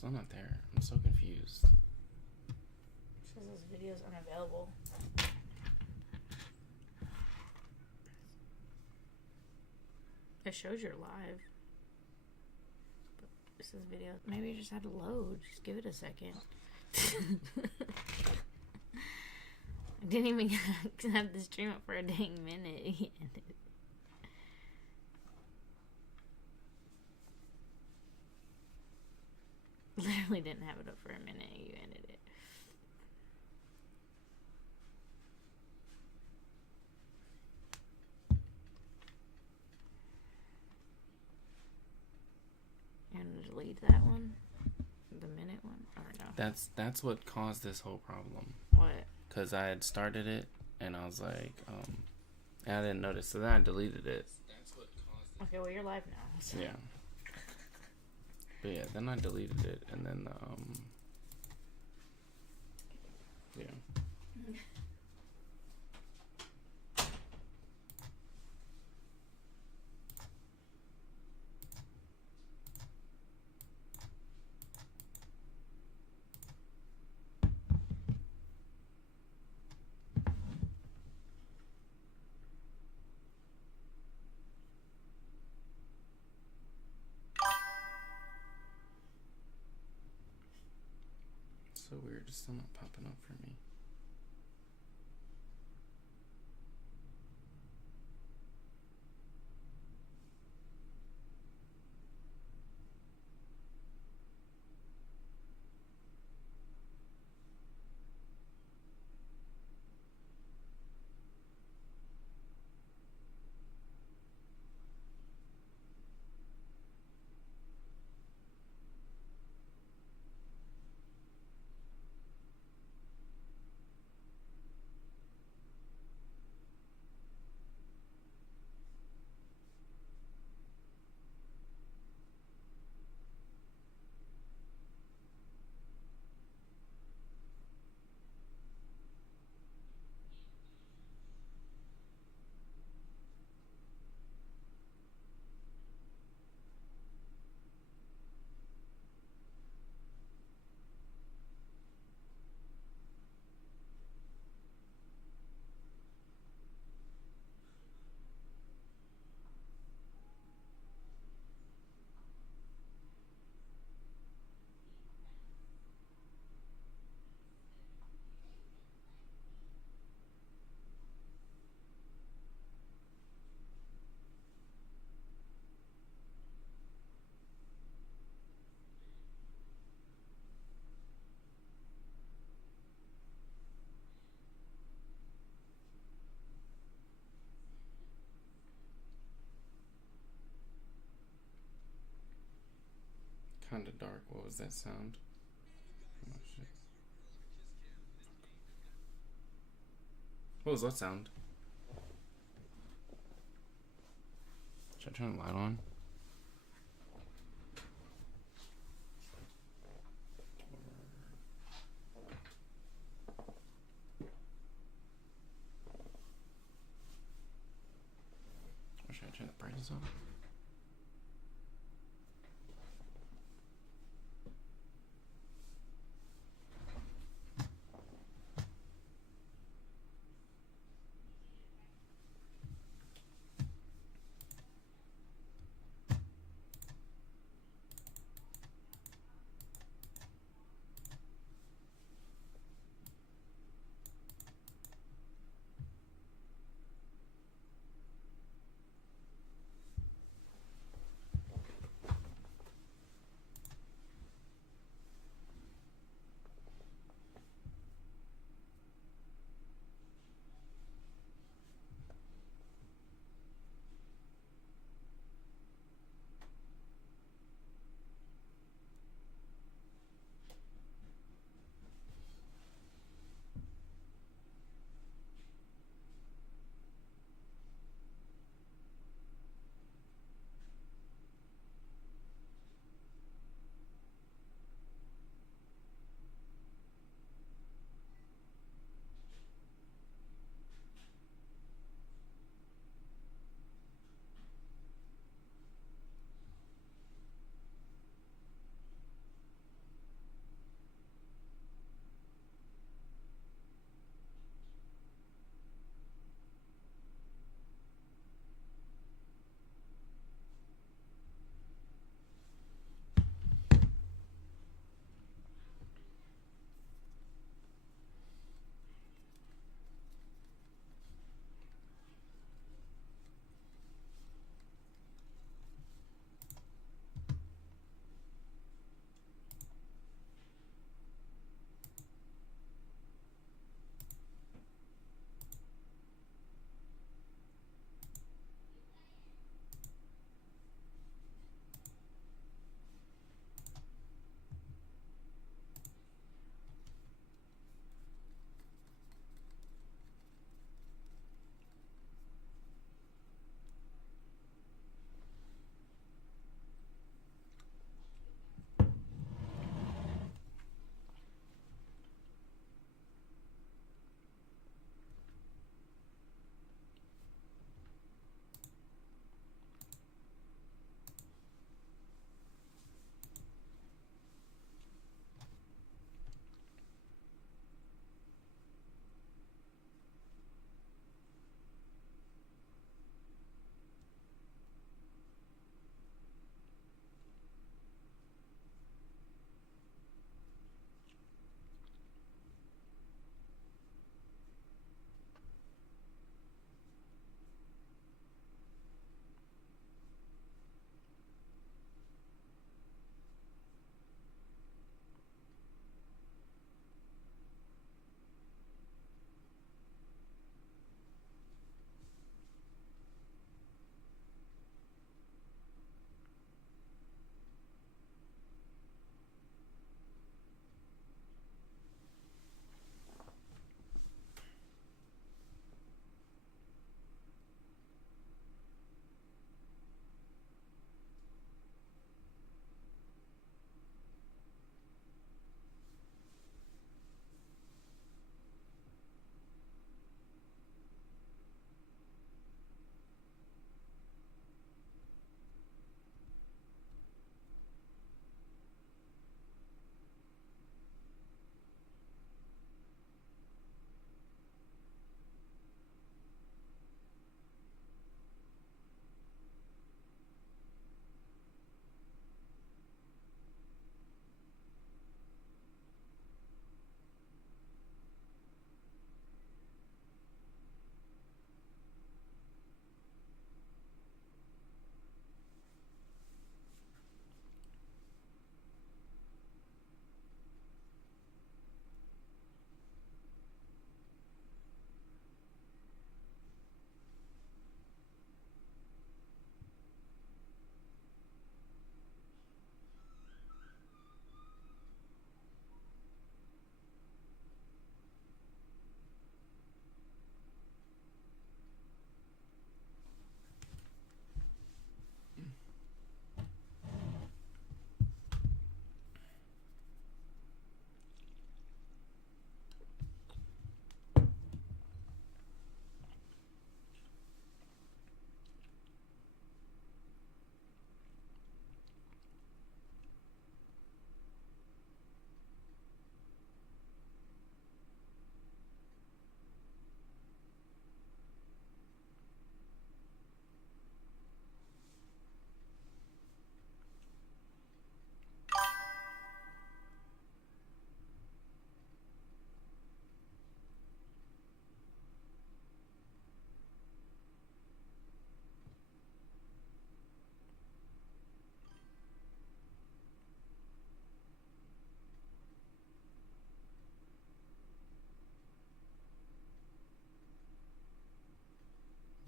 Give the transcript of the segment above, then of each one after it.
Still not there. I'm so confused. It says this video is unavailable. It shows you're live. But it says video. Maybe you just had to load. Just give it a second. I didn't even have the stream up for a dang minute. He ended it. Literally didn't have it up for a minute. You ended it. And delete that one, the minute one, or no? That's what caused this whole problem. What? Because I had started it and I was like, and I didn't notice, so then I deleted it. That's what caused it. Okay, well you're live now. So. Yeah. But yeah, then I deleted it, and then yeah. So weird, it's still not popping up for me. Kinda dark. What was that sound? Oh, shit. What was that sound? Should I turn the light on? Or should I turn the brightness on?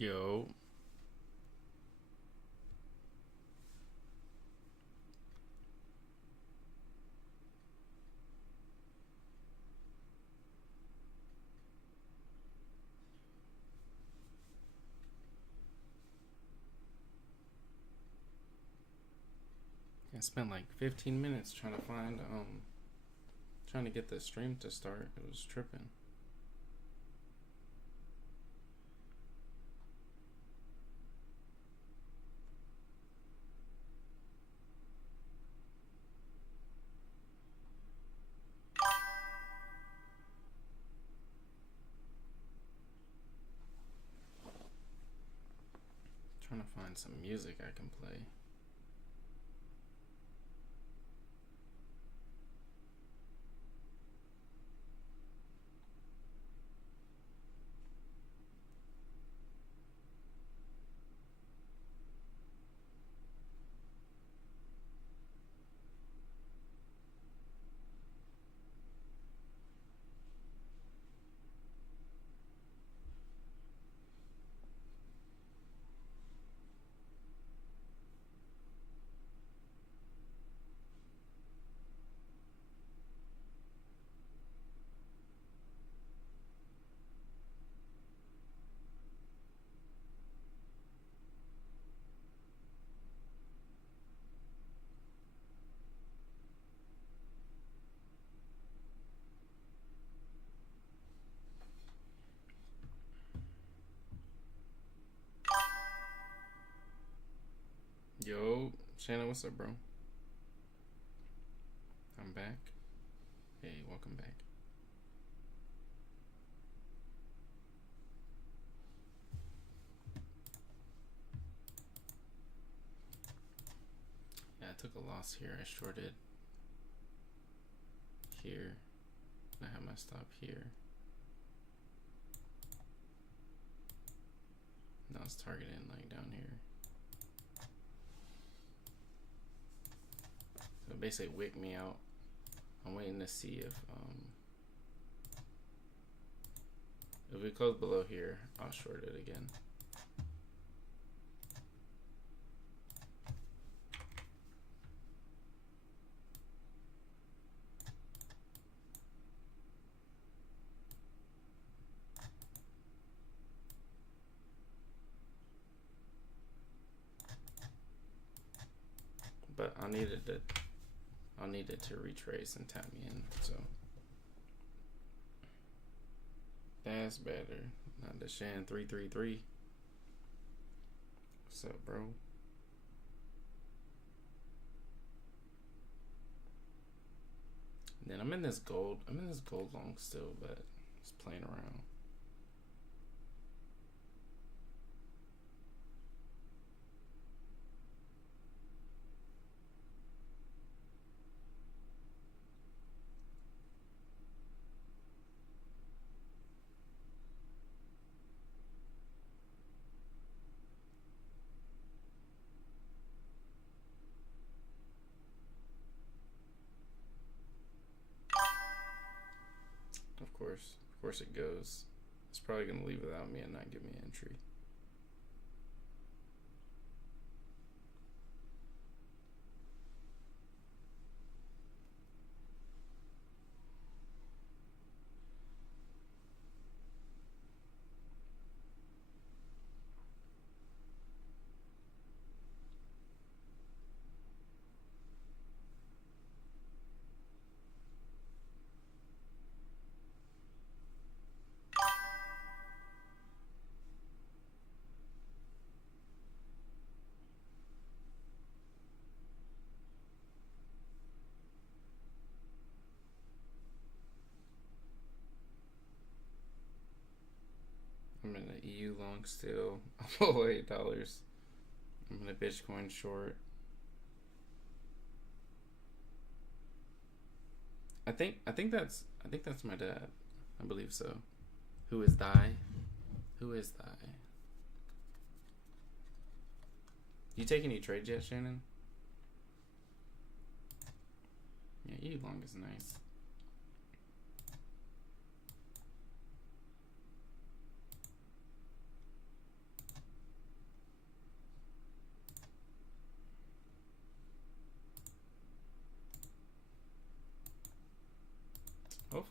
Yo. I spent like 15 minutes trying to find trying to get the stream to start. It was tripping. Trying to find some music I can play. Yo, Shannon, what's up, bro? I'm back. Hey, welcome back. Yeah, I took a loss here. I shorted here. I have my stop here. Now it's targeting like down here. So basically wick me out. I'm waiting to see if we close below here, I'll short it again. But I needed to retrace and tap me in, so that's better. Not the Shan 333. What's up, bro? Then I'm in this gold long still, but it's playing around. Of course it goes. It's probably gonna leave without me and not give me entry. I'm in the EU long still. I'm below $8. I'm in a Bitcoin short. I think that's my dad. I believe so. Who is thy? Who is thy? You take any trades yet, Shannon? Yeah, EU long is nice.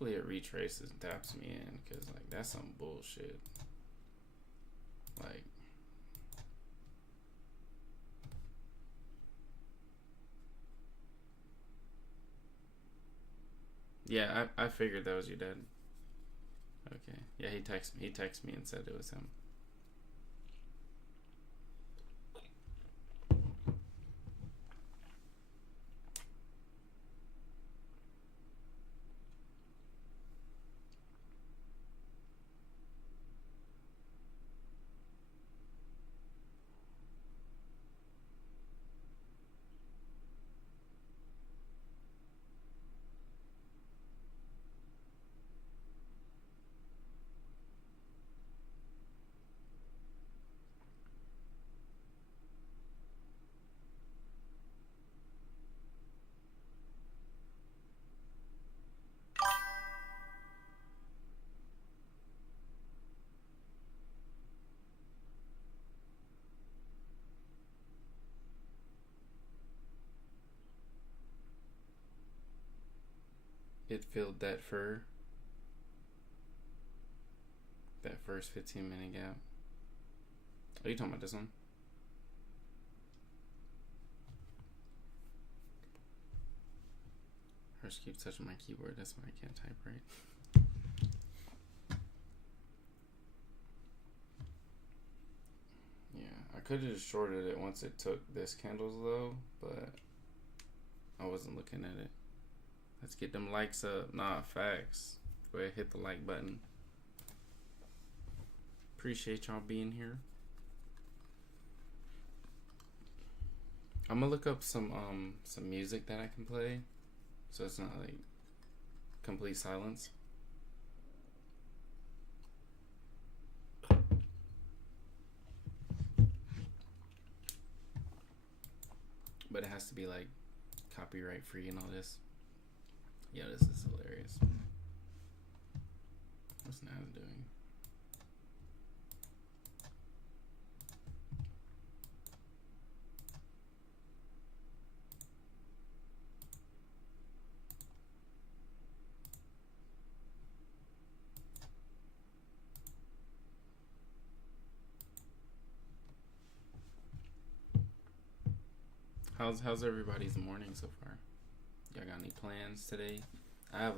Hopefully it retraces and taps me in, because like that's some bullshit. Like, yeah, I figured that was your dad. Okay. Yeah, he texted me and said it was him. It filled that first 15-minute gap. Are you talking about this one? Hers keeps touching my keyboard. That's why I can't type right. Yeah, I could have just shorted it once it took this candle's low, but I wasn't looking at it. Let's get them likes up. Nah, facts. Go ahead, hit the like button. Appreciate y'all being here. I'm gonna look up some music that I can play, so it's not like complete silence. But it has to be like copyright free and all this. Yeah, this is hilarious. What's Naz doing? How's everybody's morning so far? Y'all got any plans today? I have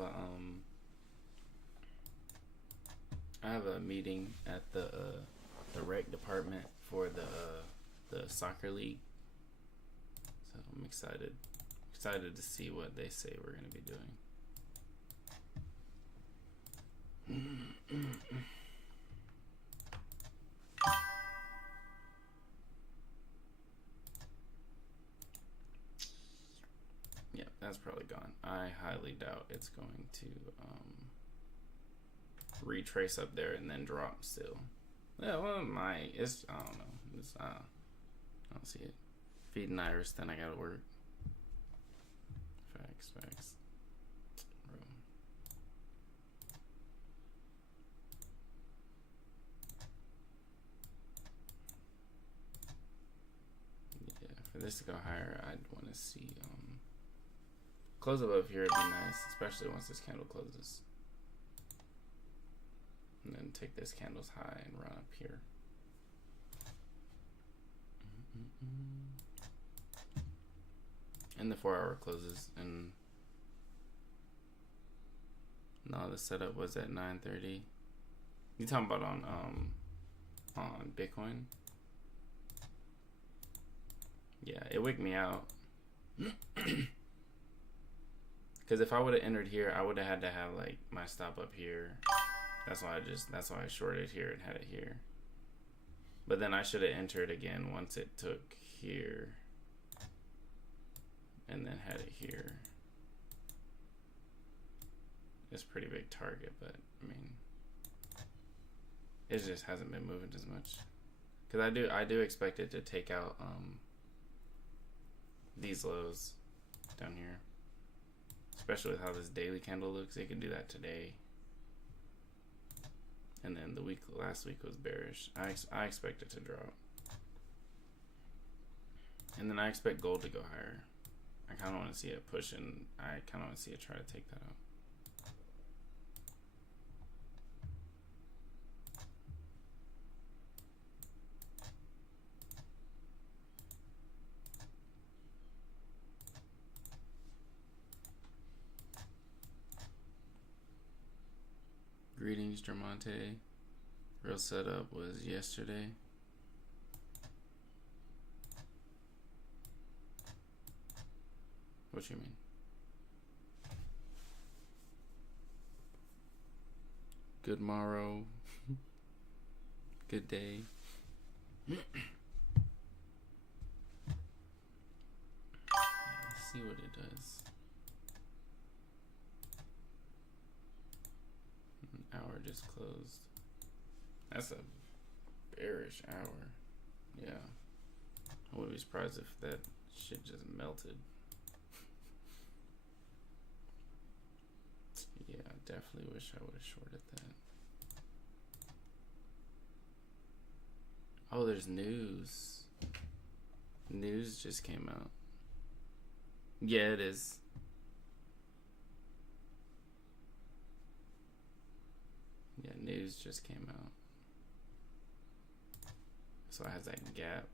a meeting at the rec department for the soccer league. So I'm excited to see what they say we're gonna be doing. Yeah, that's probably gone. I highly doubt it's going to retrace up there and then drop still. Yeah, well, it might. It's, I don't know. I don't see it. Feeding Iris, then I gotta work. Facts. Bro. Yeah, for this to go higher, I'd want to see close above here would be nice, especially once this candle closes. And then take this candle's high and run up here. And the 4-hour closes, and no, the setup was at 9:30. You talking about on Bitcoin? Yeah, it wigged me out. Because if I would have entered here, I would have had to have like my stop up here. That's why I shorted here and had it here. But then I should have entered again once it took here. And then had it here. It's a pretty big target, but I mean, it just hasn't been moving as much. Because I do expect it to take out these lows down here. Especially with how this daily candle looks, it could do that today. And then last week was bearish. I expect it to drop. And then I expect gold to go higher. I kind of want to see it push, and I kind of want to see it try to take that out. Greetings, Dramonte. Real setup was yesterday. What you mean? Good morrow. Good day. Yeah, let's see what it does. An hour just closed. That's a bearish hour. Yeah. I wouldn't be surprised if that shit just melted. Yeah, I definitely wish I would have shorted that. Oh, there's news. News just came out. Yeah, it is. Yeah, news just came out. So it has that gap.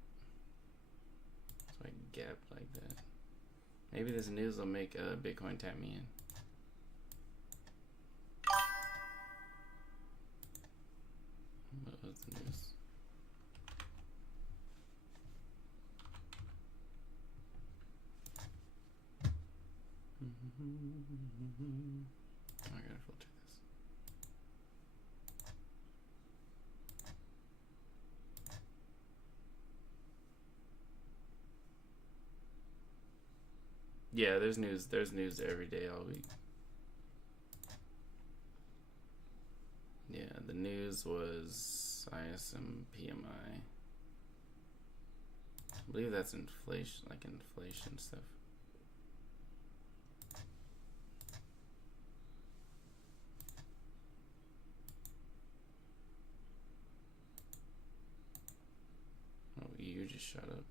So I gap like that. Maybe this news will make Bitcoin tap me in. What was the news? I gotta filter this. Yeah, there's news. There's news every day, all week. Yeah, the news was ISM PMI. I believe that's inflation, like inflation stuff. Oh, you just shut up.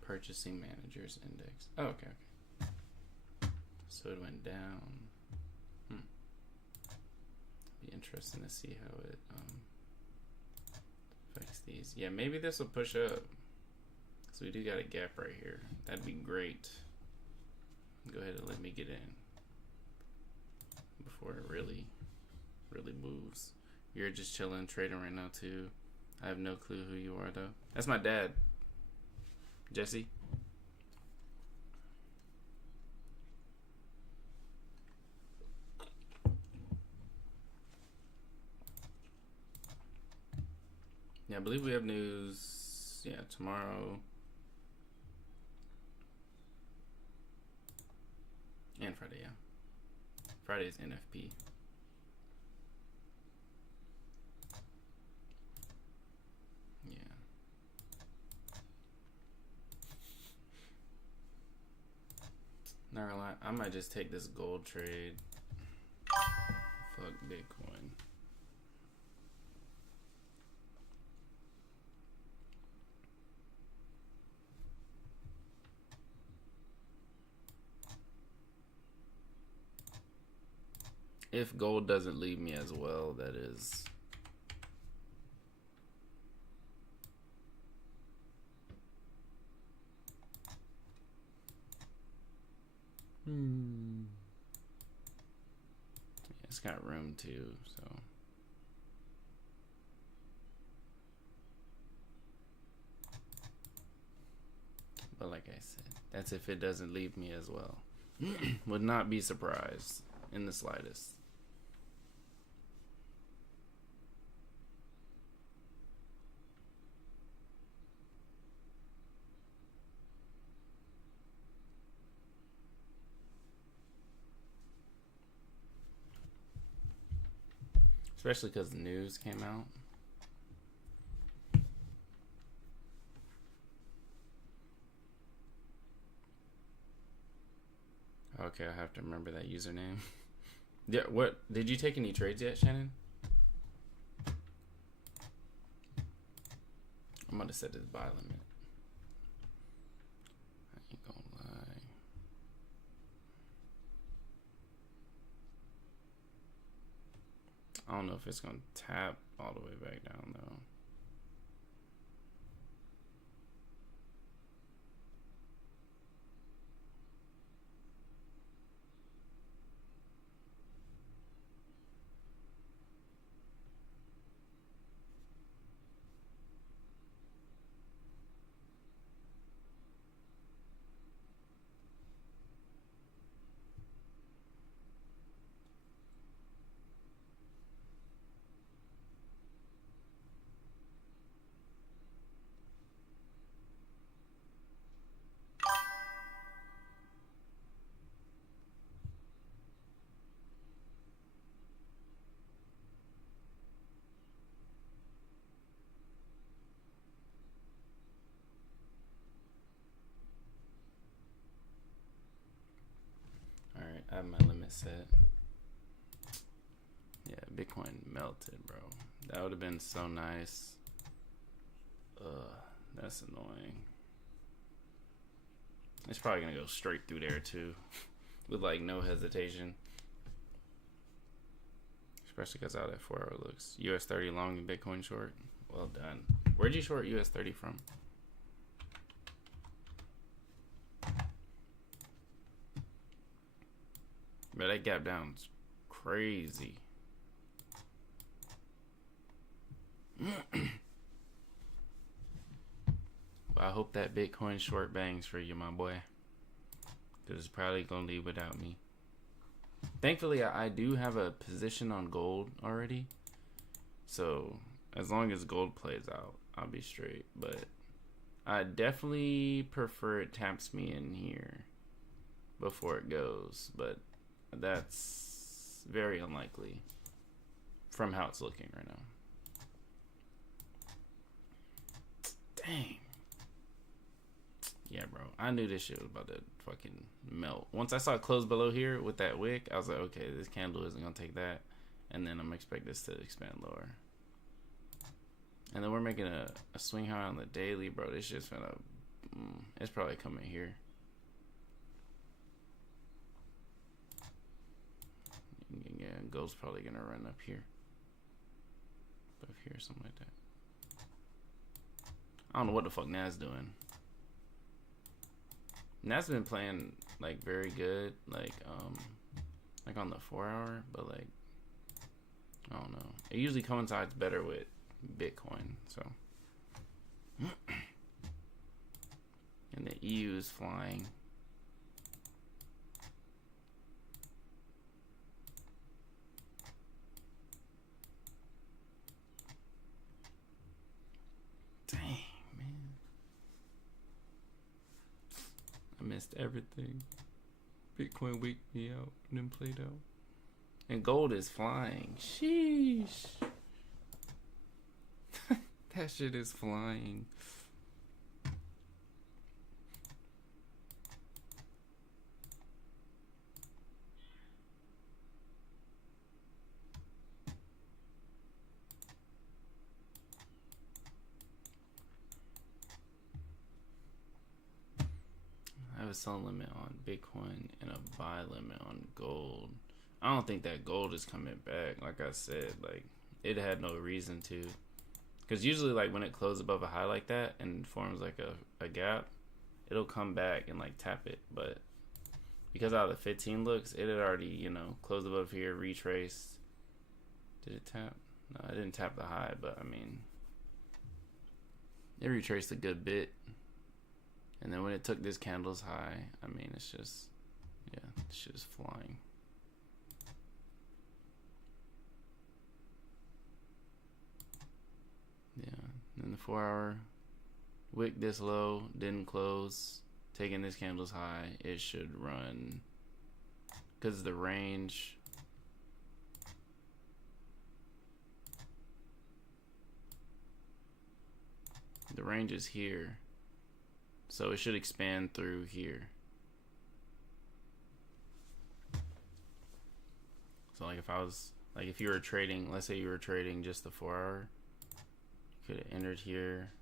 Purchasing managers index. Oh, okay, okay. So it went down. Be interesting to see how it affects these. Yeah, maybe this will push up. So we do got a gap right here. That'd be great. Go ahead and let me get in before it really moves. You're just chilling, trading right now too. I have no clue who you are though. That's my dad. Jesse. Yeah, I believe we have news. Yeah, tomorrow and Friday. Yeah, Friday is NFP. Yeah. Not gonna lie, I might just take this gold trade. Fuck Bitcoin. If gold doesn't leave me as well, that is. Yeah, it's got room too, so. But like I said, that's if it doesn't leave me as well. Would not be surprised in the slightest. Especially because the news came out. Okay, I have to remember that username. Yeah, what did you take any trades yet, Shannon? I'm gonna set this buy limit. I ain't gonna lie. I don't know if it's gonna tap all the way back down though. Alright, I have my limit set. Yeah, Bitcoin melted, bro. That would have been so nice. That's annoying. It's probably gonna go straight through there too, with like no hesitation. Especially because how that 4-hour looks. US 30 long and Bitcoin short. Well done. Where'd you short US 30 from? But that gap down's crazy. Well, I hope that Bitcoin short bangs for you, my boy. Because it's probably going to leave without me. Thankfully, I do have a position on gold already. So, as long as gold plays out, I'll be straight. But I definitely prefer it taps me in here before it goes. But that's very unlikely from how it's looking right now. Dang. Yeah, bro. I knew this shit was about to fucking melt. Once I saw it close below here with that wick, I was like, okay, this candle isn't going to take that. And then I'm expecting this to expand lower. And then we're making a swing high on the daily, bro. This shit's finna... it's probably coming here. Yeah, gold's probably going to run up here. Above here, something like that. I don't know what the fuck Nas doing. Nas been playing like very good, like on the 4-hour, but like I don't know. It usually coincides better with Bitcoin, so. And the EU is flying. Dang, man. I missed everything. Bitcoin winked me out and then played out. And gold is flying. Sheesh. That shit is flying. I have a sell limit on Bitcoin and a buy limit on gold. I don't think that gold is coming back. Like I said, like it had no reason to. Because usually, like when it closes above a high like that and forms like a gap, it'll come back and like tap it. But because how the 15 looks, it had already, you know, closed above here, retraced. Did it tap? No, it didn't tap the high, but I mean, it retraced a good bit. And then when it took this candle's high, I mean, it's just, yeah, it's just flying. Yeah, and then the 4-hour wick this low, didn't close, taking this candle's high, it should run, because the range, is here. So it should expand through here. So like if you were trading, let's say you were trading just the 4 hour, you could have entered here,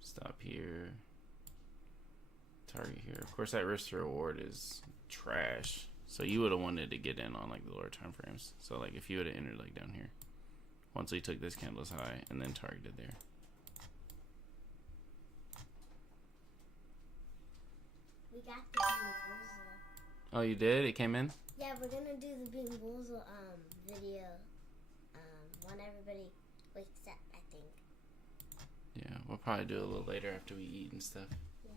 stop here, target here. Of course, that risk to reward is trash. So you would have wanted to get in on like the lower time frames. So like if you would have entered like down here, once we took this candle's high and then targeted there. We got the Bean Boozle. Oh, you did? It came in? Yeah, we're gonna do the Bean Boozle video when everybody wakes up, I think. Yeah, we'll probably do it a little later after we eat and stuff. Yeah.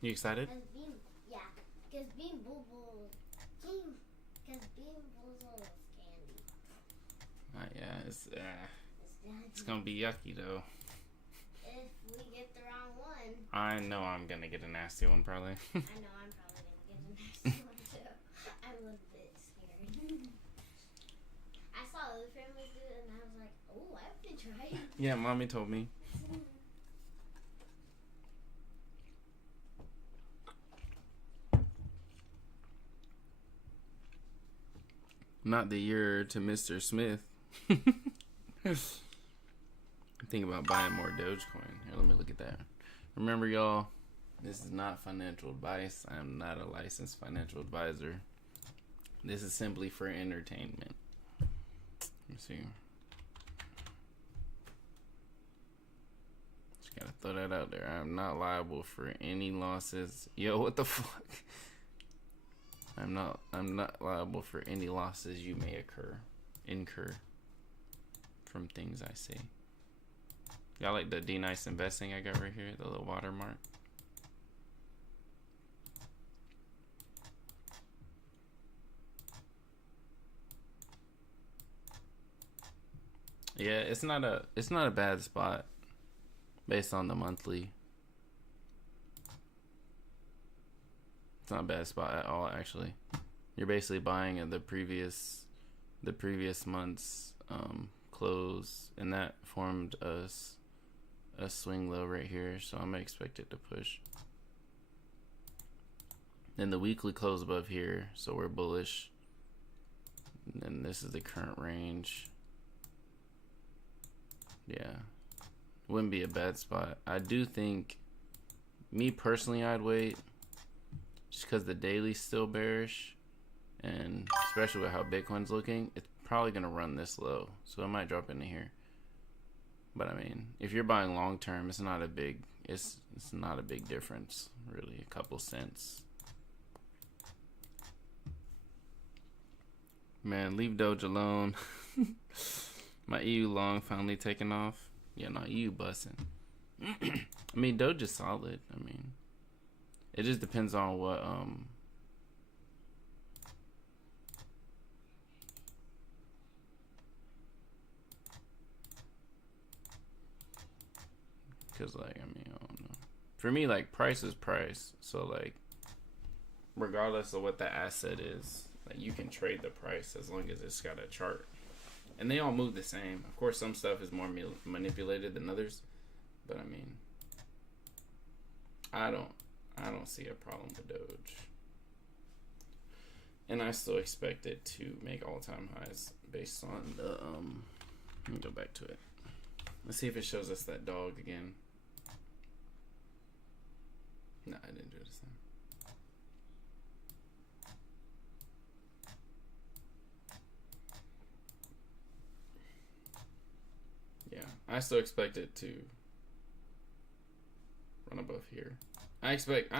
You excited? Because Bean Boozle is candy. Yeah, it's gonna be yucky though. If we get the wrong one. I know I'm gonna get a nasty one probably. I know I'm probably gonna get a nasty one too. I'm a little bit scared. I saw other families do it and I was like, oh, I have to try it. Yeah, mommy told me. Not the year to Mr. Smith. Think about buying more Dogecoin. Here, let me look at that. Remember, y'all, this is not financial advice. I am not a licensed financial advisor. This is simply for entertainment. Let me see. Just gotta throw that out there. I am not liable for any losses. Yo, what the fuck? I'm not liable for any losses you may incur from things I say. Y'all like the DNice investing I got right here, the little watermark? Yeah, it's not a bad spot based on the monthly. It's not a bad spot at all, actually. You're basically buying at the previous month's close, and that formed a swing low right here, so I'm gonna expect it to push. Then the weekly close above here, so we're bullish. And then this is the current range. Yeah, wouldn't be a bad spot. I do think, me personally, I'd wait. Just because the daily's still bearish, and especially with how Bitcoin's looking, it's probably going to run this low. So it might drop into here. But I mean, if you're buying long term, it's not a big difference, really, a couple cents. Man, leave Doge alone. My EU long finally taking off. Yeah, no, EU busting. I mean, Doge is solid. I mean, it just depends on what because like, I mean, I don't know. For me, like, price is price. So like, regardless of what the asset is, like, you can trade the price as long as it's got a chart. And they all move the same. Of course, some stuff is more manipulated than others, but I mean, I don't see a problem with Doge. And I still expect it to make all-time highs based on the let me go back to it. Let's see if it shows us that dog again. No, I didn't do it this time. Yeah, I still expect it to run above here. I expect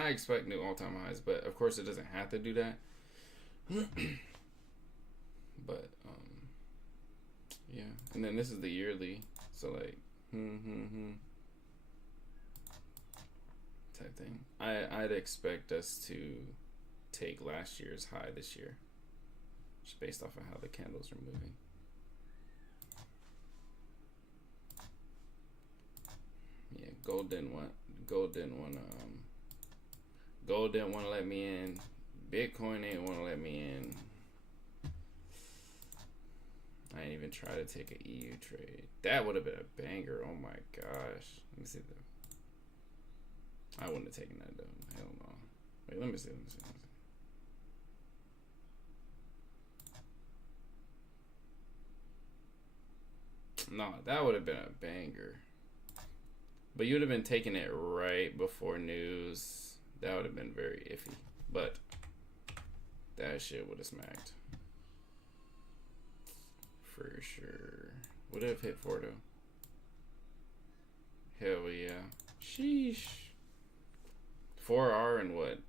new all-time highs, but of course it doesn't have to do that. But yeah, and then this is the yearly, so like type thing. I'd expect us to take last year's high this year, just based off of how the candles are moving. Yeah, gold didn't want to let me in. Bitcoin ain't want to let me in. I ain't even try to take an EU trade. That would have been a banger. Oh my gosh. Let me see I wouldn't have taken that though. Hell no. Wait, let me see. No, that would have been a banger. But you would have been taking it right before news. That would have been very iffy. But that shit would have smacked. For sure. Would it have hit 4 though? Hell yeah. Sheesh. 4R and what?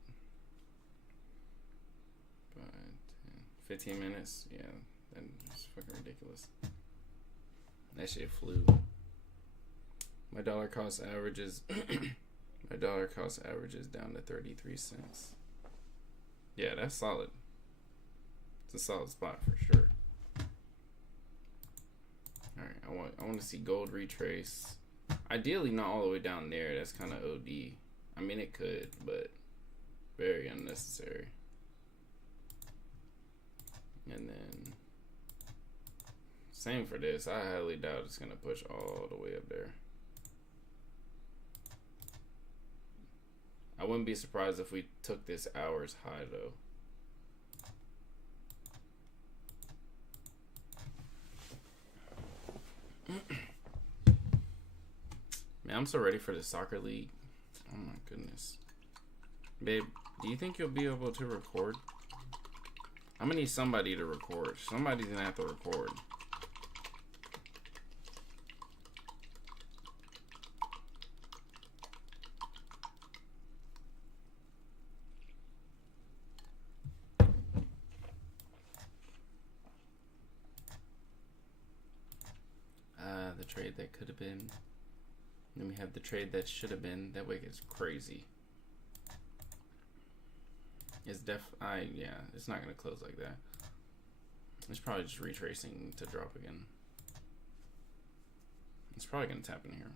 15 minutes? Yeah. That's fucking ridiculous. That shit flew. My dollar cost averages down to 33 cents. Yeah, that's solid. It's a solid spot for sure. Alright, I want to see gold retrace. Ideally not all the way down there. That's kind of OD. I mean it could, but very unnecessary. And then same for this. I highly doubt it's gonna push all the way up there. I wouldn't be surprised if we took this hours high though. Man, I'm so ready for the soccer league. Oh my goodness. Babe, do you think you'll be able to record? I'm gonna need somebody to record. Somebody's gonna have to record. The trade that could have been. Then we have the trade that should have been. That way gets crazy. It's yeah, it's not gonna close like that. It's probably just retracing to drop again. It's probably gonna tap in here.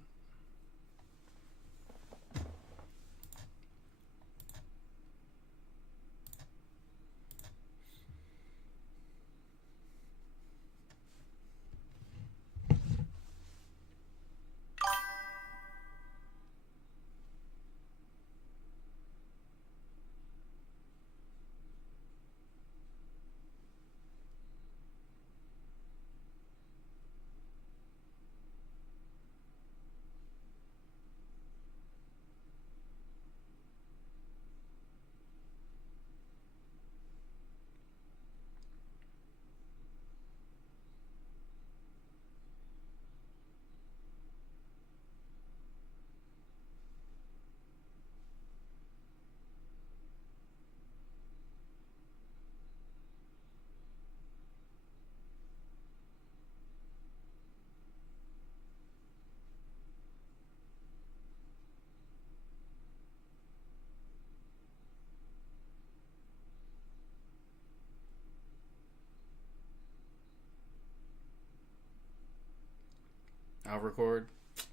I'll record.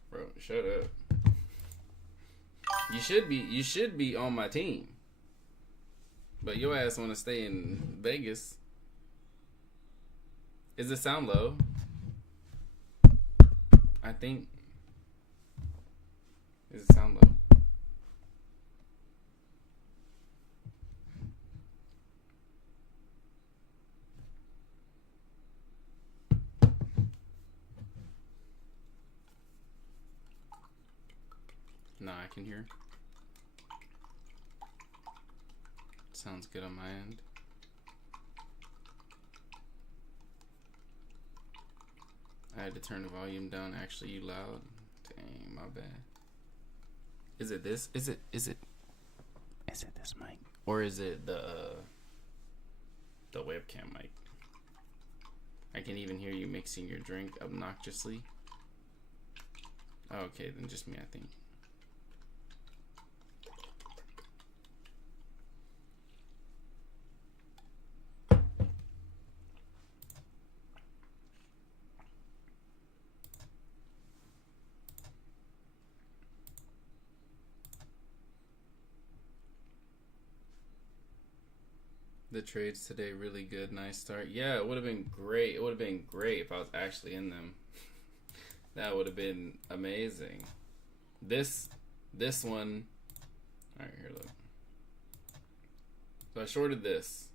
Bro, shut up. You should be on my team. But your ass wanna stay in Vegas. Is the sound low? I think. Is it sound low? No, I can hear. Sounds good on my end. I had to turn the volume down. Actually, you loud. Dang, my bad. Is it this? Is it this mic? Or is it the webcam mic? I can even hear you mixing your drink obnoxiously. Oh, okay, then just me, I think. The trades today really good. Nice start. Yeah, it would have been great. It would have been great if I was actually in them. That would have been amazing. This one. All right, here, look. So I shorted this.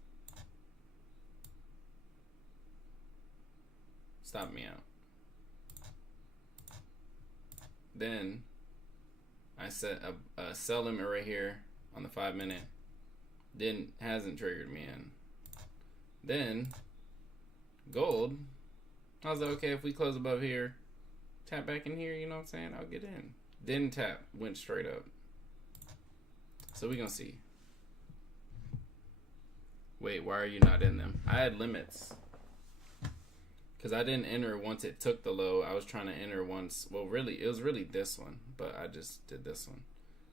Stop me out. Then I set a sell limit right here on the 5 minute. Hasn't triggered me in. Then gold. I was like, okay, if we close above here, tap back in here, you know what I'm saying? I'll get in. Didn't tap, went straight up. So we gonna see. Wait, why are you not in them? I had limits. Because I didn't enter once it took the low. I was trying to enter once. Well, really, it was really this one. But I just did this one.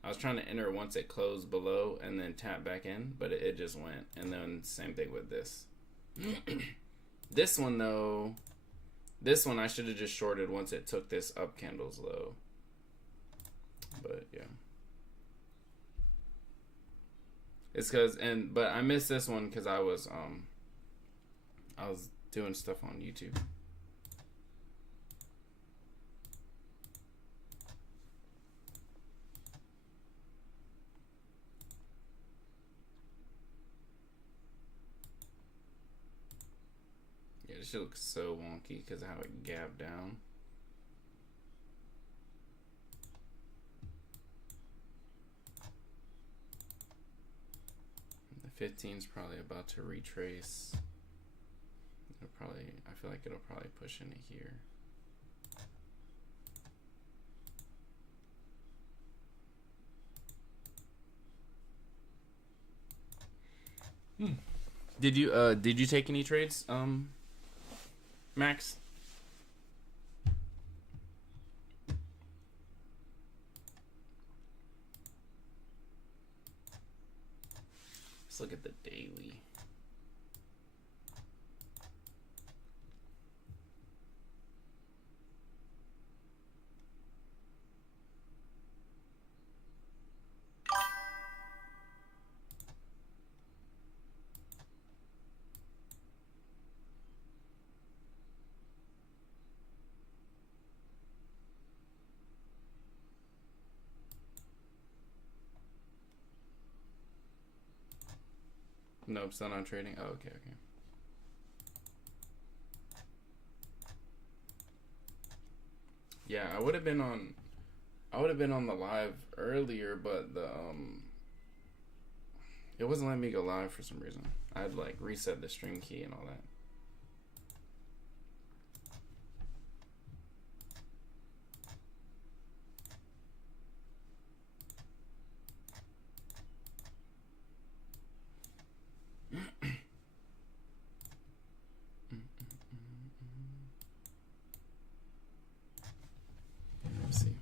I was trying to enter once it closed below and then tap back in. But it just went. And then same thing with this. This one, though. This one I should have just shorted once it took this up candles low. But, yeah. It's because, but I missed this one because I was doing stuff on YouTube. Yeah, this shit looks so wonky because of how it gapped down. The 15's probably about to retrace. I feel like it'll probably push into here. Did you take any trades, Max? Let's look at the daily. Nope, still not trading. Oh, okay. Yeah, I would have been on the live earlier, but it wasn't letting me go live for some reason. I'd like reset the stream key and all that. Let's see.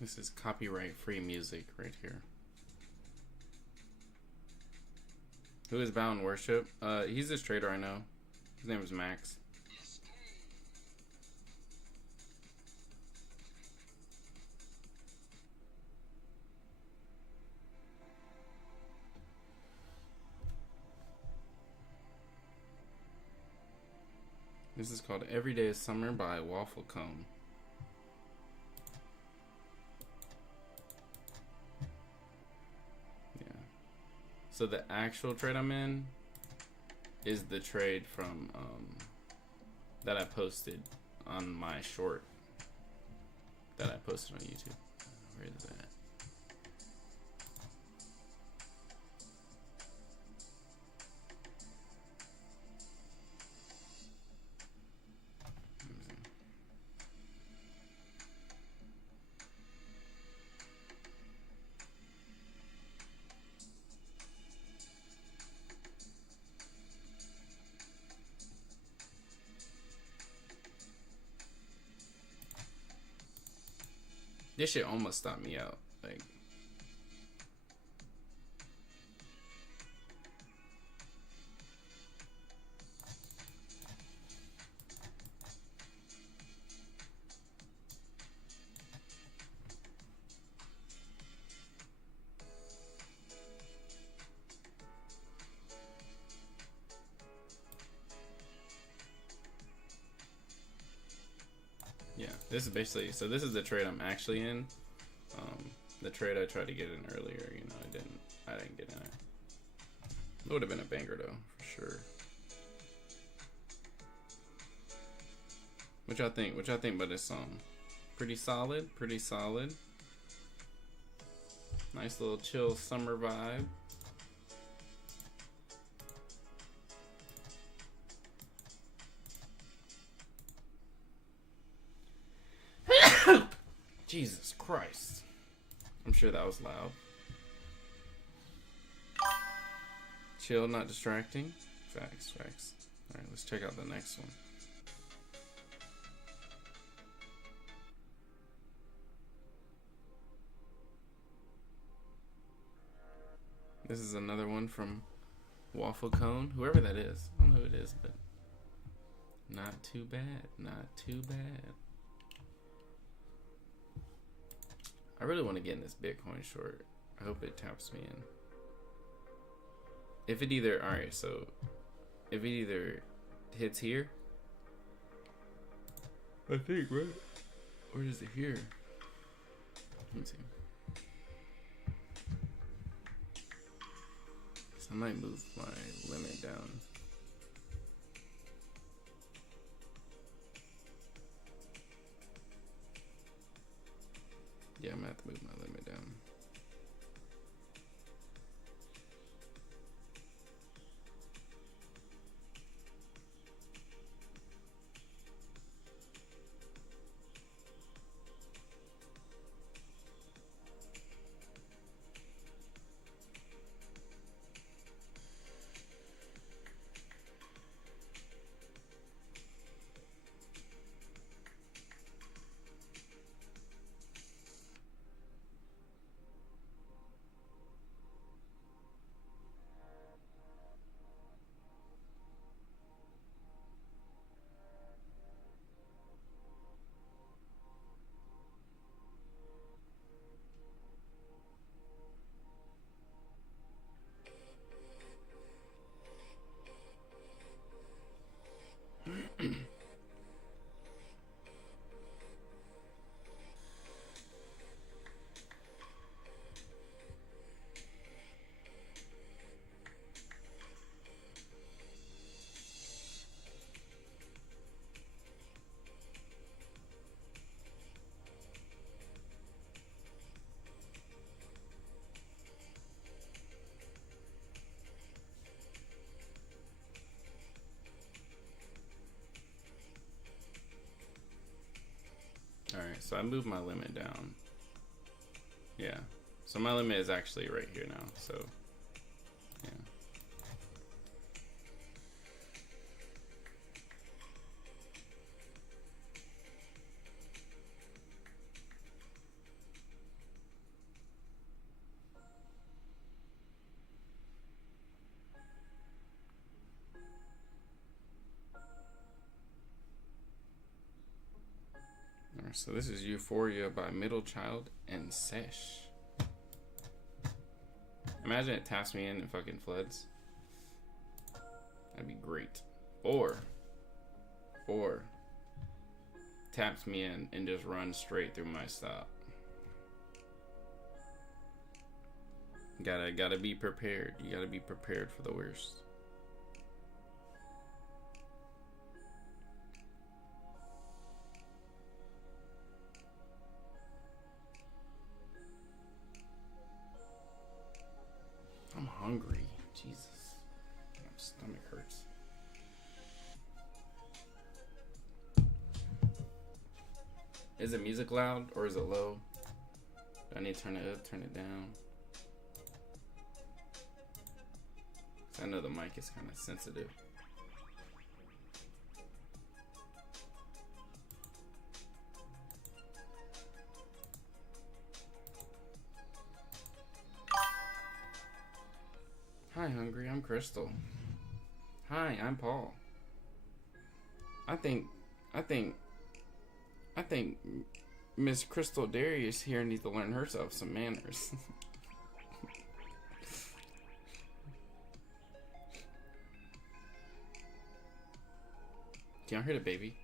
This is copyright free music right here. Who is Bound Worship? He's this trader I know. His name is Max. This is called Every Day is Summer by Waffle Cone. So the actual trade I'm in is the trade from that I posted on my short that I posted on YouTube. Where is that? This shit almost stopped me out. Like, yeah, this is basically, so this is the trade I'm actually in. The trade I tried to get in earlier, you know, I didn't get in it. It would have been a banger though, for sure. What y'all think? What y'all think about this song? Pretty solid, pretty solid. Nice little chill summer vibe. Jesus Christ. I'm sure that was loud. Chill, not distracting. Facts, facts. Alright, let's check out the next one. This is another one from Waffle Cone. Whoever that is. I don't know who it is, but not too bad. Not too bad. I really want to get in this Bitcoin short. I hope it taps me in. If it either, alright, so if it either hits here, I think, right? Or is it here? Let me see. So I might move my limit down. Yeah, I'm gonna have to move my limit down. Alright, so I moved my limit down. Yeah. So my limit is actually right here now, so yeah. Alright, so this is Euphoria by Middle Child and Sesh. Imagine it taps me in and fucking floods. That'd be great. Or taps me in and just runs straight through my stop. Gotta be prepared. You gotta be prepared for the worst. I'm hungry. Jesus. My stomach hurts. Is the music loud or is it low? Do I need to turn it up, turn it down? I know the mic is kind of sensitive. Hi, Hungry. I'm Crystal. Hi, I'm Paul. I think Miss Crystal Darius here needs to learn herself some manners. Can y'all hear the baby?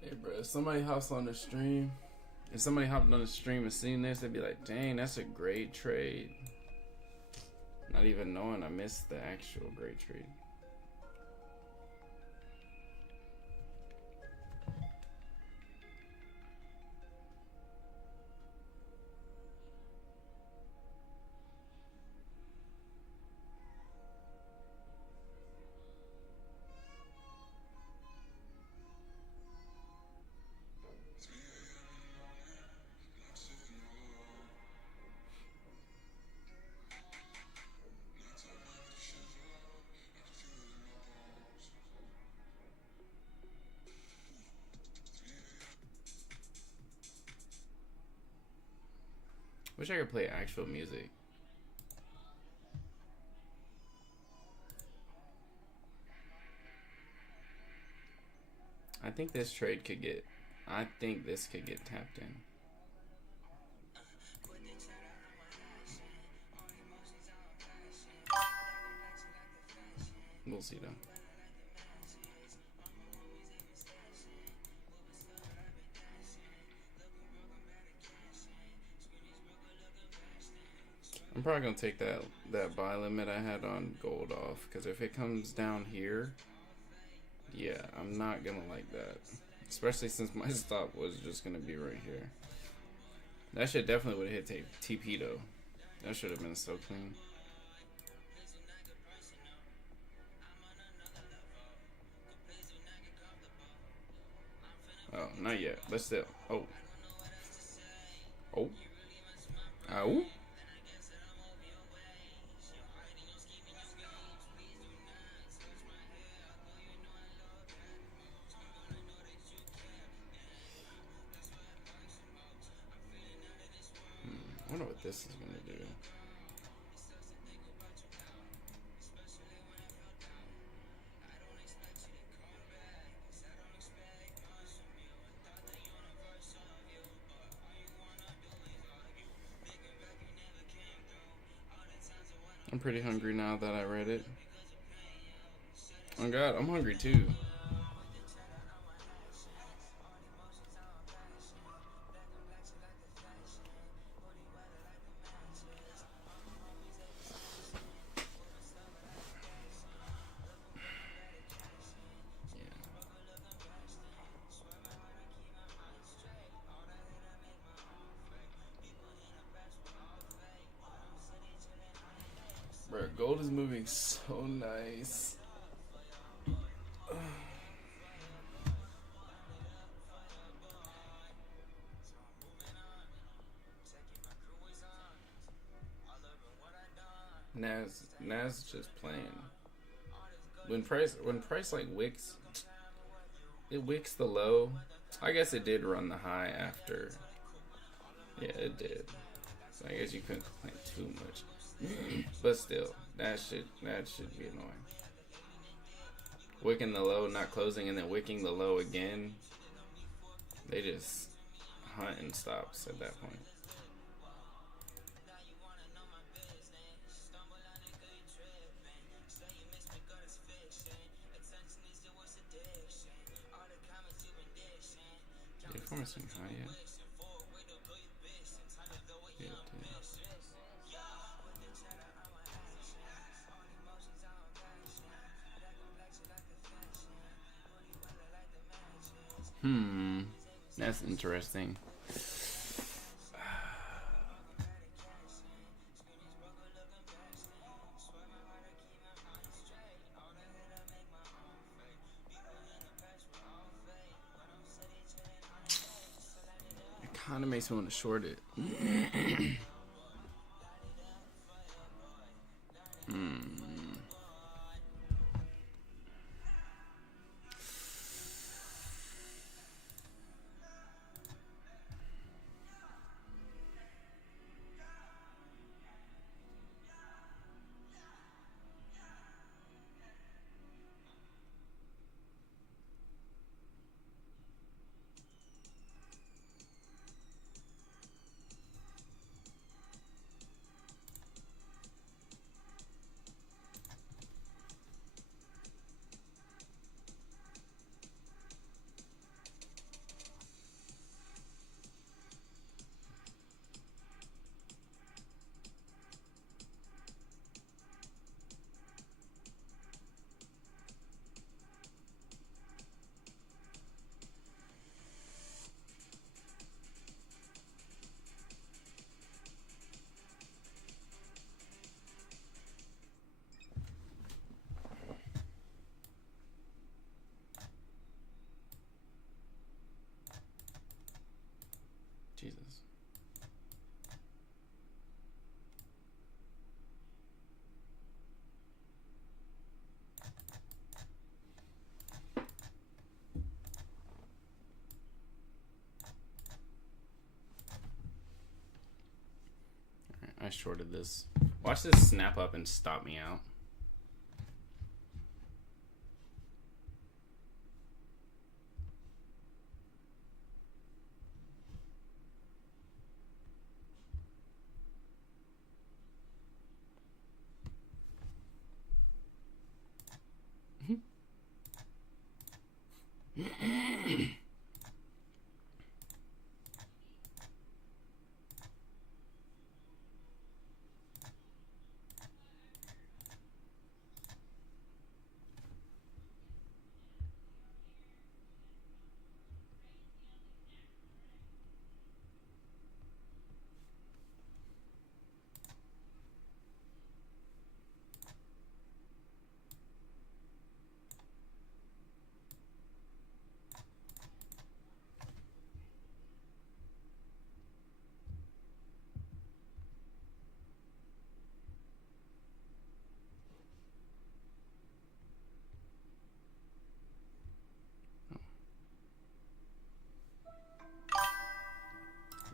Hey, bro, if somebody hops on the stream, if somebody hopped on the stream and seen this, they'd be like, dang, that's a great trade. Not even knowing I missed the actual great trade. Wish I could play actual music. I think this trade could get... I think this could get tapped in. We'll see though. I'm probably gonna take that buy limit I had on gold off, because if it comes down here, yeah, I'm not gonna like that. Especially since my stop was just gonna be right here. That shit definitely would have hit TP though. That should have been so clean. Oh, not yet, but still. Oh. Oh. Ow. I wonder what this is gonna do. I'm pretty hungry now that I read it. Oh god, I'm hungry too. Bro, gold is moving so nice. Nas just playing. When price like wicks, it wicks the low. I guess it did run the high after. Yeah, it did. So I guess you couldn't complain too much. But still, that should be annoying. Wicking the low, not closing, and then wicking the low again. They just hunt and stops at that point. Did Performance swing high yet? That's interesting. It kind of makes me want to short it. Jesus. Alright, I shorted this. Watch this snap up and stop me out.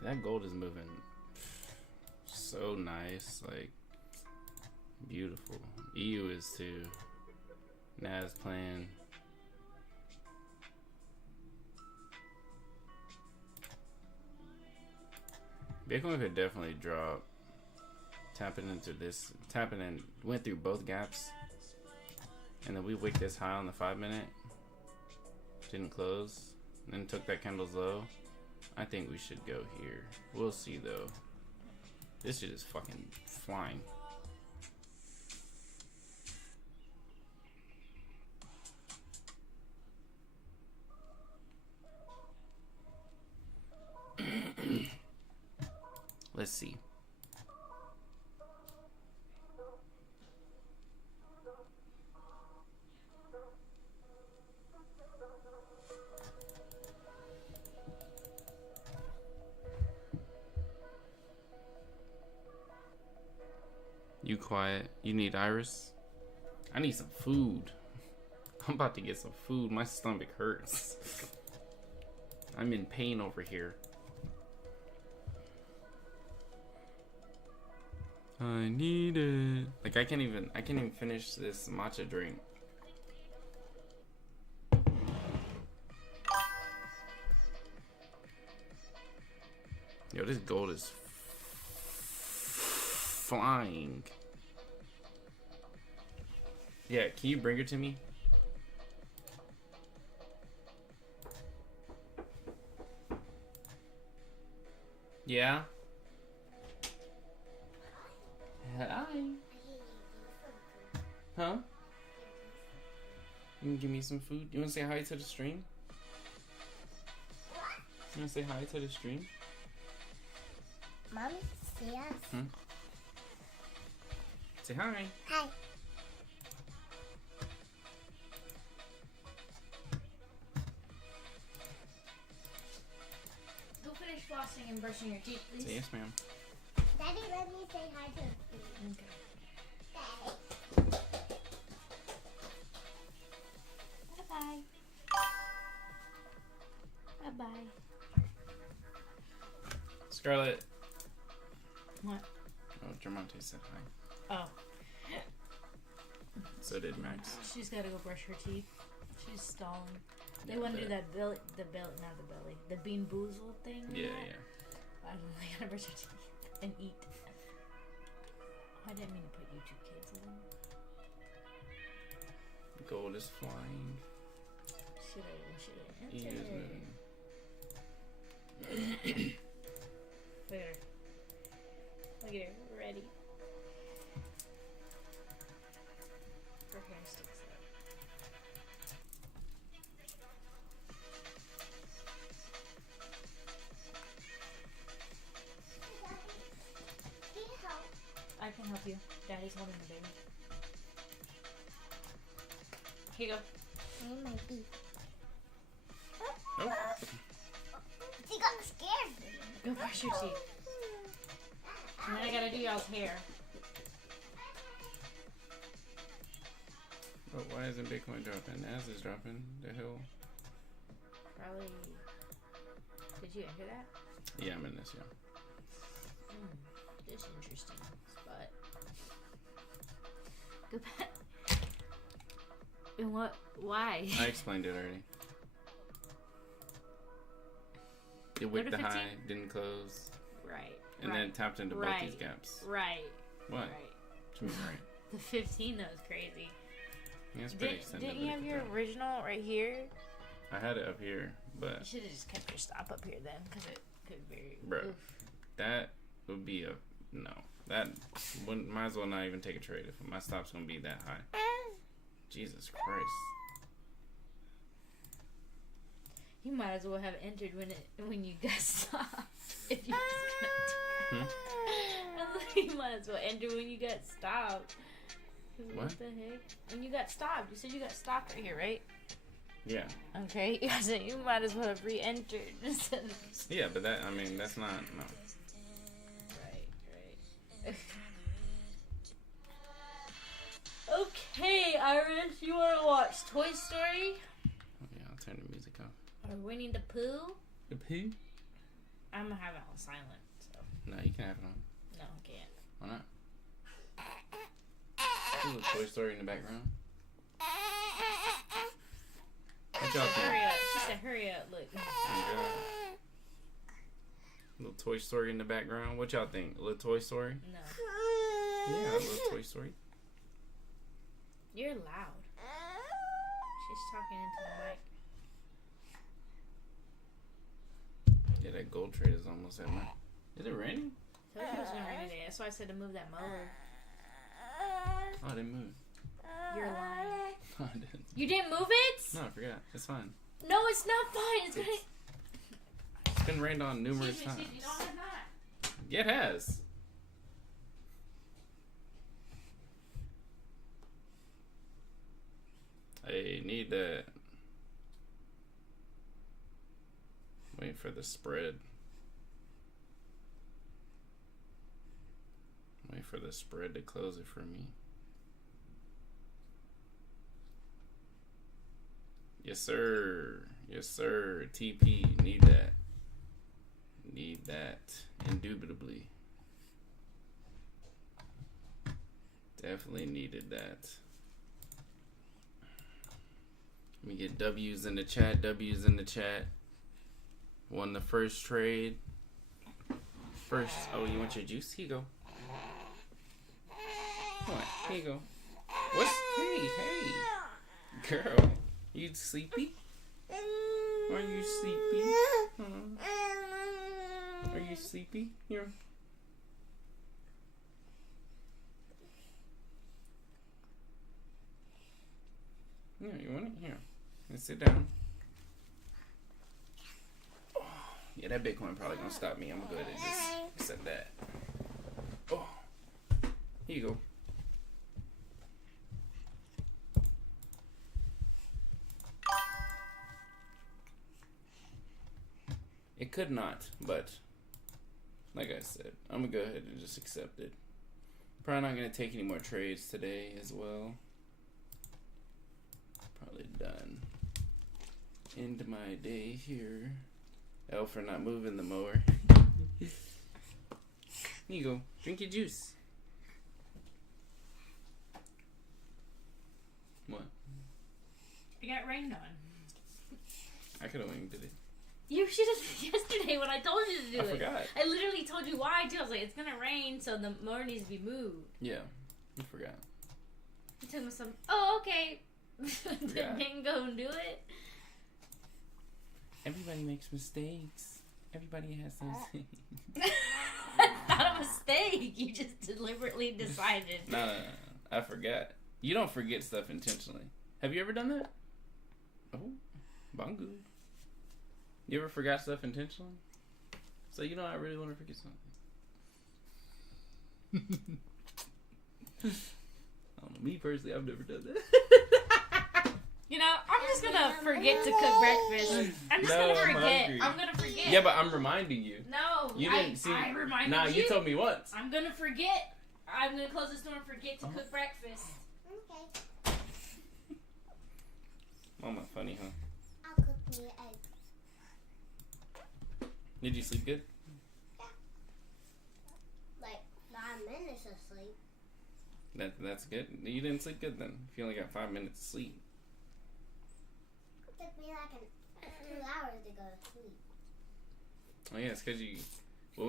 That gold is moving so nice, like beautiful. EU is too. Nas playing. Bitcoin could definitely drop. Tapping into this, tapping in, went through both gaps, and then we wicked this high on the 5 minute. Didn't close, then took that candle's low. I think we should go here. We'll see though. This shit is fucking flying. Let's see. You quiet. You need Iris? I need some food. I'm about to get some food. My stomach hurts. I'm in pain over here. I need it. Like I can't even finish this matcha drink. Yo, this gold is flying. Yeah, can you bring her to me? Yeah. Hi. Huh? You can give me some food? You want to say hi to the stream? You wanna say hi to the stream? Mommy, see us. Say hi. Hi. Go finish flossing and brushing your teeth, please. Say yes, ma'am. Daddy, let me say hi to the food. Okay. Bye-bye. Bye-bye. Scarlett. What? Oh, Jermonte said hi. Oh. So did Max. She's got to go brush her teeth. She's stalling. They Yeah, want to do but- that belly, not the belly, the bean boozle thing. Yeah. I don't know, they gotta brush their teeth and eat. I didn't mean to put you two kids in. Gold is flying. Should He is moving. Look at her. Look at her. Ready. Her hair sticks up. Can you help? I can help you. Daddy's holding the baby. Here you go. I might be. Oh. She got scared. Go brush your teeth. And then I gotta do y'all's hair. But why isn't Bitcoin dropping? As is dropping the hill. Probably. Did you enter that? Yeah, I'm in this, yeah. This is interesting spot. Go back. And what? Why? I explained it already. It Go wicked to the high, 15? didn't close, Right. and then it tapped into both these Right. gaps. Right. What? Right. What you mean, right? The 15 though is crazy. Yeah, it's pretty extended. Didn't you but have it your could drop. original right here? I had it up here, You but should have just kept your stop up here then, because it could very. Bro. Oof. that would be a no. That wouldn't. Might as well not even take a trade if my stop's gonna be that high. Jesus Christ. You might as well have entered when you got stopped. If you're just gonna. You might as well enter when you got stopped. What? The heck? When you got stopped, you said you got stopped right here, right? Yeah. Okay, I said you might as well have re-entered. Yeah, but that. I mean, that's not no. Right. Okay, Iris, you want to watch Toy Story Oh, yeah, I'll turn the music off. or Winnie the Pooh? The poo? I'm gonna have it on silent, so No, you can have it on. no, I can't. Why not? There's a Toy Story in the background. What y'all Hurry think? up! She said, "Hurry up!" Look. Little Toy Story in the background. What y'all think? A little Toy Story? No, Yeah, a little Toy Story. you're loud. She's talking into the mic. Yeah, that gold trade is almost at my. Is it raining? I told you it was gonna rain today. That's why I said to move that mower. Oh, I didn't move. You're lying. No, I didn't. You didn't move it? No, I forgot. It's fine. No, it's not fine. It's gonna. It's been rained on numerous times. You don't have that. Yeah, it has. I need that. Wait for the spread. Wait for the spread to close it for me. Yes, sir. Yes, sir. TP. Need that. Need that. Indubitably. Definitely needed that. Let me get W's in the chat. W's in the chat. Won the first trade. First. Oh, you want your juice? Here you go. Come on. Here you go. What's. Hey, hey. Girl. You sleepy? Are you sleepy? Are you sleepy? Here. Yeah, you want it? Here. Let's sit down. Yeah, that Bitcoin probably gonna stop me. I'm gonna go ahead and just accept that. Oh, here you go. It could not, but like I said, I'm gonna go ahead and just accept it. Probably not gonna take any more trades today as well. Probably done. End my day here. L for not moving the mower. Here you go. Drink your juice. What? I got rained on. I could have winged it. You should have yesterday when I told you to do it. I forgot. I literally told you why too. I was like, it's gonna rain, so the mower needs to be moved. Yeah, I forgot. It took me some. Oh, okay. Yeah. Didn't go and do it. Everybody makes mistakes. Everybody has those. That's not a mistake. You just deliberately decided. No. I forgot. You don't forget stuff intentionally. Have you ever done that? Oh, Bangu. You ever forgot stuff intentionally? So, you know, I really want to forget something. I don't know. Me personally, I've never done that. You know, I'm just gonna forget to cook breakfast. I'm just gonna forget. I'm gonna forget. Yeah, but I'm reminding you. No, You didn't see. I reminded Nah, you. you told me once. I'm gonna forget. I'm gonna close this door and forget to cook breakfast. Okay. Mama, funny, huh? I'll cook me an egg. Did you sleep good? Like 5 minutes of sleep. That's good. You didn't sleep good then. If you only got 5 minutes of sleep. It took me like 2 hours to go to sleep. Oh yeah, it's because you. When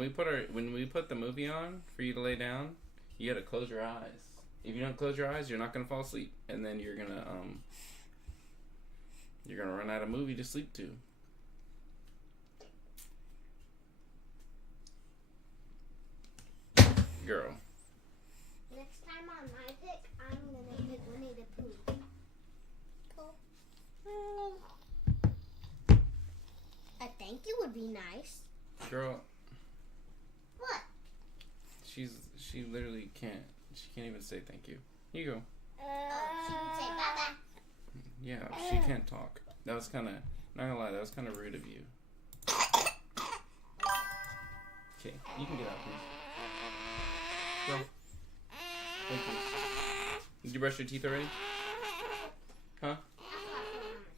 we put the movie on for you to lay down, you gotta close your eyes. If you don't close your eyes, you're not gonna fall asleep, and then you're gonna run out of movie to sleep to. Girl. Next time on my pick, I'm gonna pick Winnie the Pooh. Cool. A thank you would be nice. Girl. What? She literally can't. She can't even say thank you. Here you go. Oh, she can say bye-bye. Yeah, she can't talk. That was kind of, not gonna lie, that was kind of rude of you. Okay, you can get out, please. Go. Thank you. Did you brush your teeth already? Huh? That's what I put on my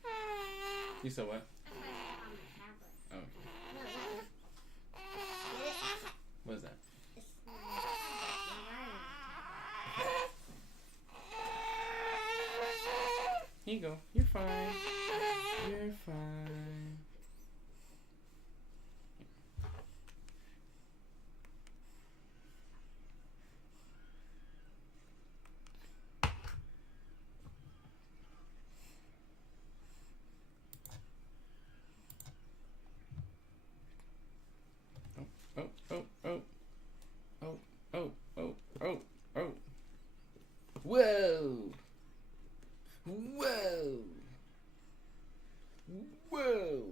tablet. You said what? That's what I put on my tablet. Oh, okay. No, that What is that? it's Here you go. You're fine. You're fine. Oh, oh, oh. Oh, oh, oh, oh, oh. Whoa. Whoa. Whoa.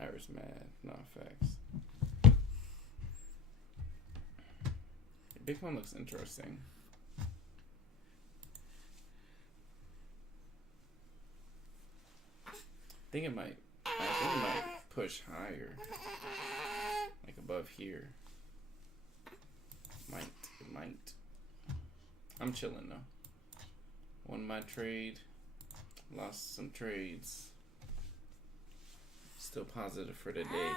Irish mad, not facts. Big one looks interesting. I think it might push higher. Like above here. It might. I'm chilling though. Won my trade. Lost some trades. Still positive for the day.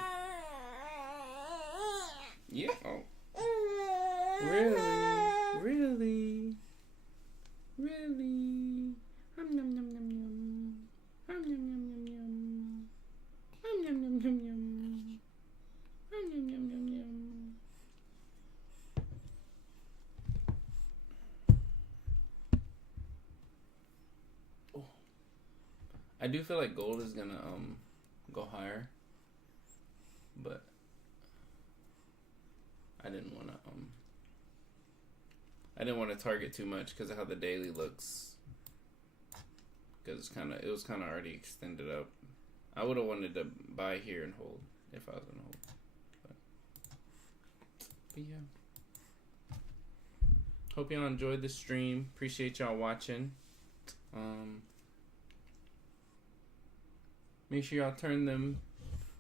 Yeah. Oh. Really? Really? Really? Nom nom nom nom nom. Nom nom nom nom nom. Nom nom nom nom nom. Nom nom nom nom nom. I do feel like gold is gonna go higher, but I didn't want to target too much because of how the daily looks. Because it was kind of already extended up. I would have wanted to buy here and hold if I was gonna hold. But yeah. Hope y'all enjoyed the stream. Appreciate y'all watching. Make sure y'all turn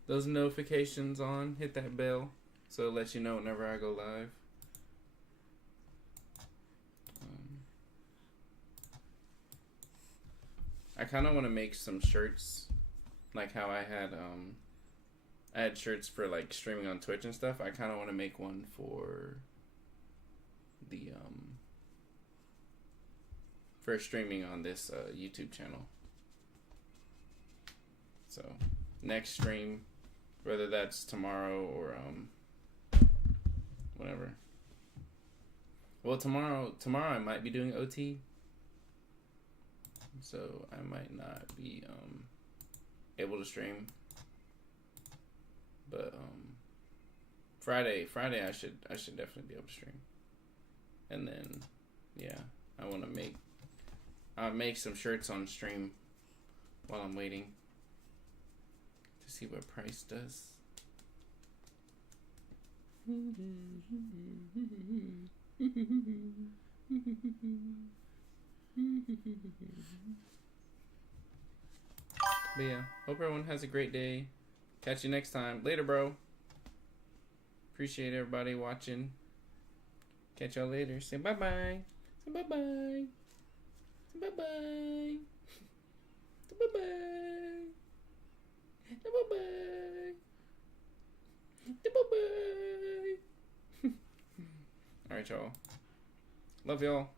those notifications on. Hit that bell so it lets you know whenever I go live. I kind of want to make some shirts, like how I had shirts for like streaming on Twitch and stuff. I kind of want to make one for the for streaming on this YouTube channel. So next stream, whether that's tomorrow or whatever. Well, tomorrow I might be doing OT. So I might not be able to stream, but Friday I should definitely be able to stream. And then I want to make some shirts on stream while I'm waiting to see what price does. But yeah, hope everyone has a great day. Catch you next time. Later, bro. Appreciate everybody watching. Catch y'all later. Say bye-bye. Say bye-bye. Say bye-bye. Say bye-bye. Say bye-bye. Say bye-bye. Alright, y'all. Love y'all.